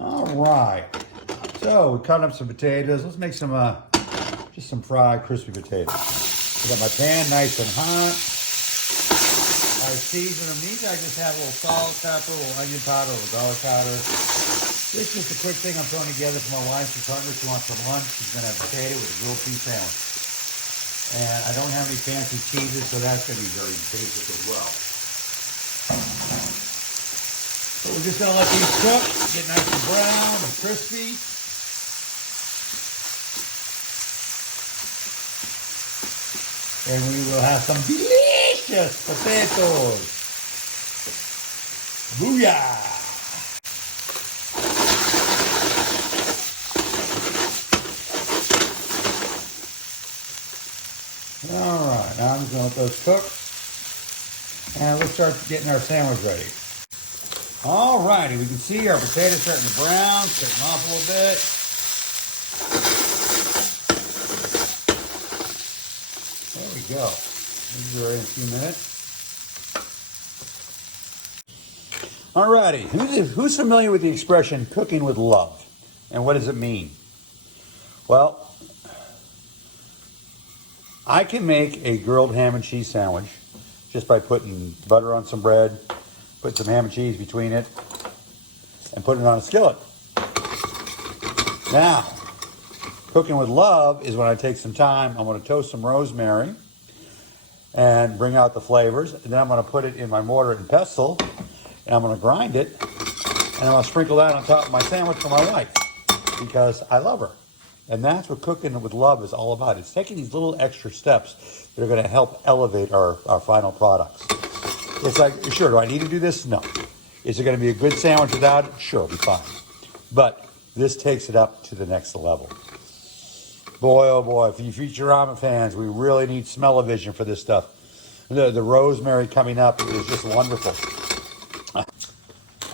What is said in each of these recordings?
All right. So we cut up some potatoes. Let's make some just some fried crispy potatoes. I got my pan nice and hot. I season them. These I just have a little salt, pepper, a little onion powder, a little garlic powder. This is just a quick thing I'm throwing together for my wife. She's hungry. She wants some lunch. She's gonna have potato with a grilled cheese sandwich. And I don't have any fancy cheeses, so that's gonna be very basic as well. So we're just gonna let these cook, get nice and brown and crispy. And we will have some delicious potatoes. Booyah! All right, now I'm just gonna let those cook. And let's start getting our sandwich ready. All righty, we can see our potatoes starting to brown, cutting off a little bit. There we go. We'll be ready in a few minutes. All righty, who's familiar with the expression cooking with love? And what does it mean? Well, I can make a grilled ham and cheese sandwich just by putting butter on some bread, put some ham and cheese between it, and putting it on a skillet. Now, cooking with love is when I take some time, I'm going to toast some rosemary and bring out the flavors, and then I'm going to put it in my mortar and pestle, and I'm going to grind it, and I'm going to sprinkle that on top of my sandwich for my wife, because I love her. And that's what cooking with love is all about. It's taking these little extra steps that are going to help elevate our final products. It's like, sure, do I need to do this? No. Is it going to be a good sandwich without it? Sure, it'll be fine. But this takes it up to the next level. Boy, oh boy, if you Futurama fans, we really need smell-o-vision for this stuff. The rosemary coming up is just wonderful.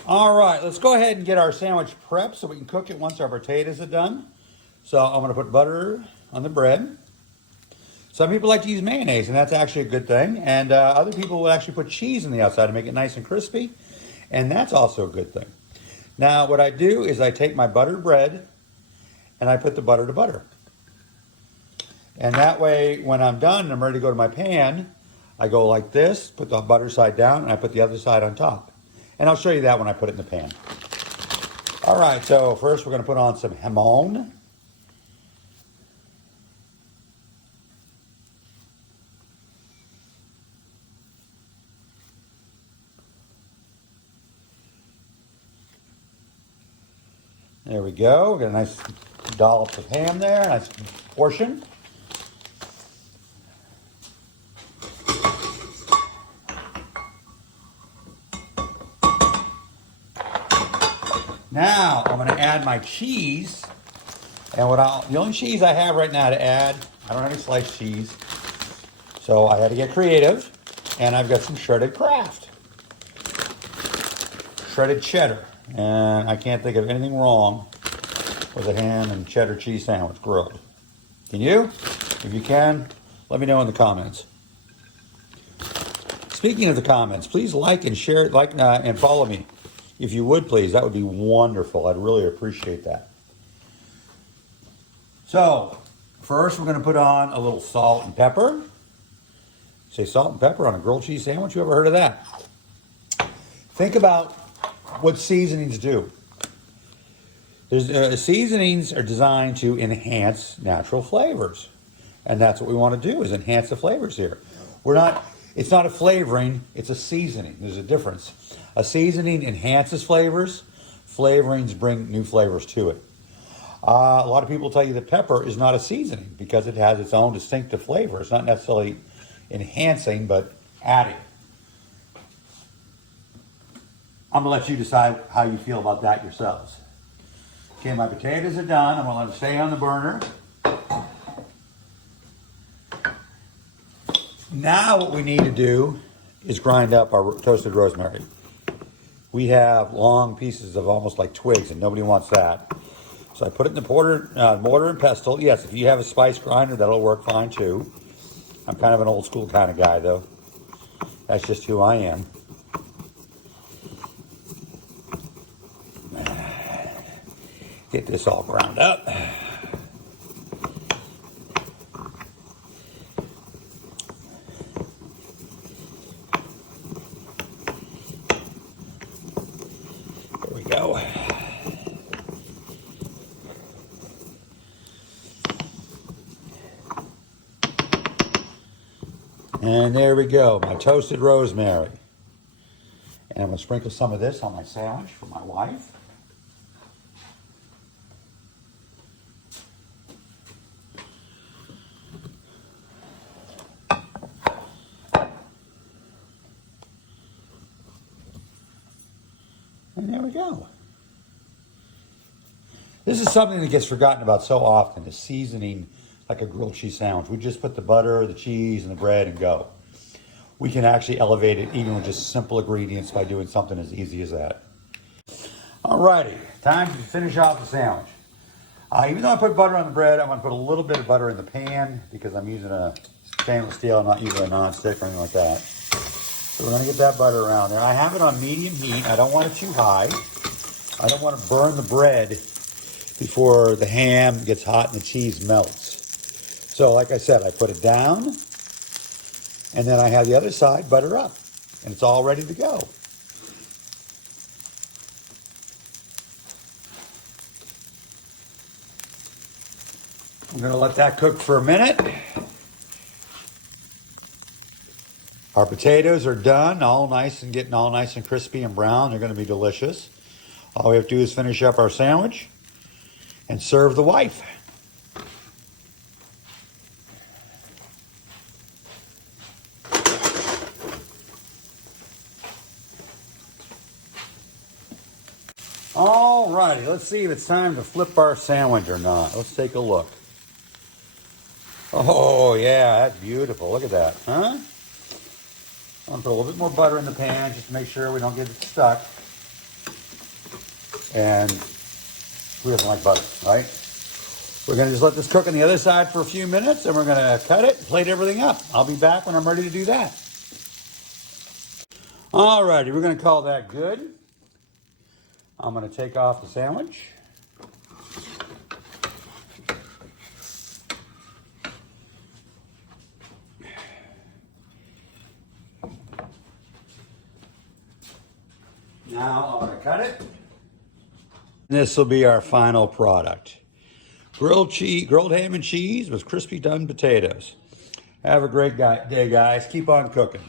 All right, let's go ahead and get our sandwich prepped so we can cook it once our potatoes are done. So I'm going to put butter on the bread. Some people like to use mayonnaise, and that's actually a good thing. And other people will actually put cheese on the outside to make it nice and crispy, and that's also a good thing. Now, what I do is I take my buttered bread, and I put the butter to butter. And that way, when I'm done and I'm ready to go to my pan, I go like this, put the butter side down, and I put the other side on top. And I'll show you that when I put it in the pan. All right, so first we're going to put on some hamon. There we go. We got a nice dollop of ham there, nice portion. Now I'm going to add my cheese, and the only cheese I have right now to add, I don't have any sliced cheese, so I had to get creative, and I've got some shredded Kraft, shredded cheddar, and I can't think of anything wrong with a ham and cheddar cheese sandwich grilled. Can you? If you can, let me know in the comments. Speaking of the comments, please like and share, and follow me. If you would, please, that would be wonderful. I'd really appreciate that. So, first we're going to put on a little salt and pepper. Say salt and pepper on a grilled cheese sandwich? You ever heard of that? Think about what seasonings do. Seasonings are designed to enhance natural flavors. And that's what we want to do, is enhance the flavors here. It's not a flavoring, it's a seasoning. There's a difference. A seasoning enhances flavors. Flavorings bring new flavors to it. A lot of people tell you that pepper is not a seasoning because it has its own distinctive flavor. It's not necessarily enhancing, but adding. I'm going to let you decide how you feel about that yourselves. Okay, my potatoes are done. I'm going to let them stay on the burner. Now what we need to do is grind up our toasted rosemary. We have long pieces of almost like twigs, and nobody wants that. So I put it in the mortar and pestle. Yes, if you have a spice grinder, that'll work fine too. I'm kind of an old school kind of guy, though. That's just who I am. Get this all ground up. There we go. And there we go, my toasted rosemary. And I'm going to sprinkle some of this on my sandwich for my wife. And there we go. This is something that gets forgotten about so often, is seasoning like a grilled cheese sandwich. We just put the butter, the cheese, and the bread and go. We can actually elevate it even with just simple ingredients by doing something as easy as that. Alrighty, time to finish off the sandwich. Even though I put butter on the bread, I'm going to put a little bit of butter in the pan because I'm using a stainless steel, I'm not using a non-stick or anything like that. So we're going to get that butter around there. I have it on medium heat. I don't want it too high. I don't want to burn the bread before the ham gets hot and the cheese melts. So like I said, I put it down. And then I have the other side butter up, and it's all ready to go. I'm going to let that cook for a minute. Our potatoes are done, all nice and getting all nice and crispy and brown. They're going to be delicious. All we have to do is finish up our sandwich and serve the wife. Alrighty, let's see if it's time to flip our sandwich or not. Let's take a look. Oh yeah, that's beautiful. Look at that, huh? I'm gonna put a little bit more butter in the pan just to make sure we don't get it stuck. And who doesn't like butter, right? We're gonna just let this cook on the other side for a few minutes, and we're gonna cut it, plate everything up. I'll be back when I'm ready to do that. Alrighty, we're gonna call that good. I'm going to take off the sandwich. Now I'm going to cut it. This will be our final product. Grilled ham and cheese with crispy done potatoes. Have a great day, guys. Keep on cooking.